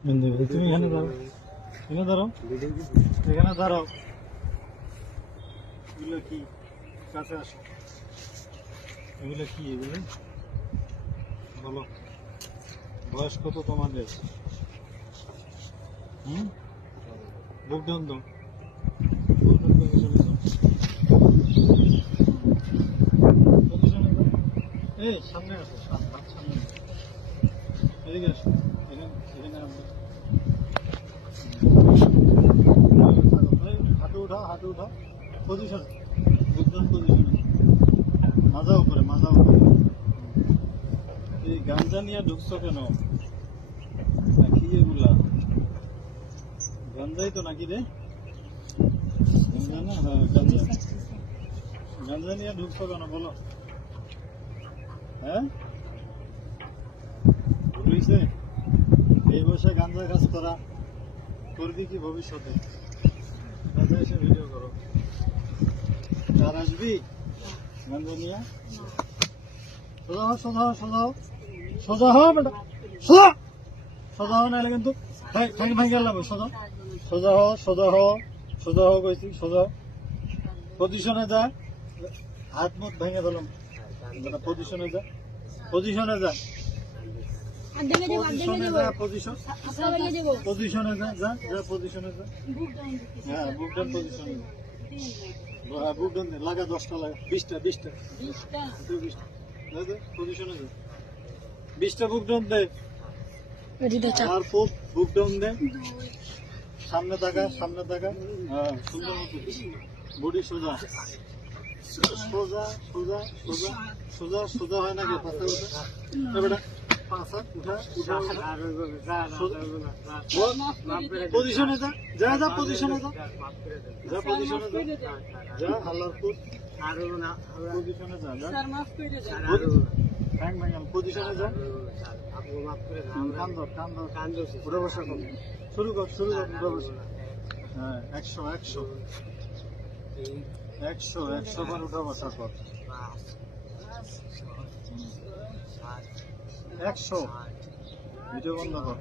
তুমি এখানে দাঁড়াও, এখানে দাঁড়াও, এখানে দাঁড়াও। এগুলো কি? কাছে আসো। এগুলো কি? এগুলো বলো। বয়স কত তোমাদের? বুক ডাউন দাও। এই সামনে আসো, সামনে এদিকে আসো। এখানে হাঁটু উঠাও, হাঁটু উঠাও। পজিশন, বুকডাউন পজিশন। মাজা উপরে, মাজা উপরে। এই গাঞ্জা নিয়ে ঢুকছো কেন? নাকি এগুলা গাঞ্জাই তো নাকি রে? গাঞ্জা না? হ্যাঁ গাঞ্জা। গাঞ্জা নিয়ে ঢুকছো কেন বলো? হ্যাঁ, ভুল হয়েছে? এই বয়সে গাঞ্জা কাজ করা করবি কি ভবিষ্যতে? কাজে এসে ভিডিও করো। আর আসবি গাঞ্জা নিয়ে? সোজা হও, সোজা হও, সোজা হও, সোজা হও বেটা, সোজা, সোজা হও, নাহলে কিন্তু ঠ্যাং ভাঙে গেলাম। সোজা, সোজা হও, সোজা হও, সোজা হও কইছি, সোজা। পজিশনে যা, হাত মুখ ভেঙে দিলাম। পজিশনে যা, পজিশনে যা, পজিশনে যা, পজিশন, পজিশনে যা, যা, যা, পজিশনে যা। হ্যাঁ, বুক ডাউন পজিশনে যা। হ্যাঁ, বুক ডাউন লাগা, 10টা লাগা, 20টা, 20টা, 20টা, পজিশনে যা। 20টা বুক ডাউন দে। আর বুক ডাউন দে। সামনে তাকা, সামনে তাকা। হ্যাঁ, সুন্দর মতো বডি সোজা, সোজা, সোজা, সোজা, সোজা, সোজা হয় নাকি? পাশা উঠা, বেটা, পাশা উঠা, উঠা, পজিশনে যা, যা, যা, পজিশনে যা, যা, পজিশনে যা, যা, হাল্লার ফুট, পজিশনে যা, যা, পজিশনে যা। কান ধর, কান ধর, উঠে বসা কর, শুরু কর, শুরু কর, উঠে বসা। হ্যাঁ, 100, 100, 100, 100 বার উঠা বসা কর। 100, ভিডিও বন্ধ কর।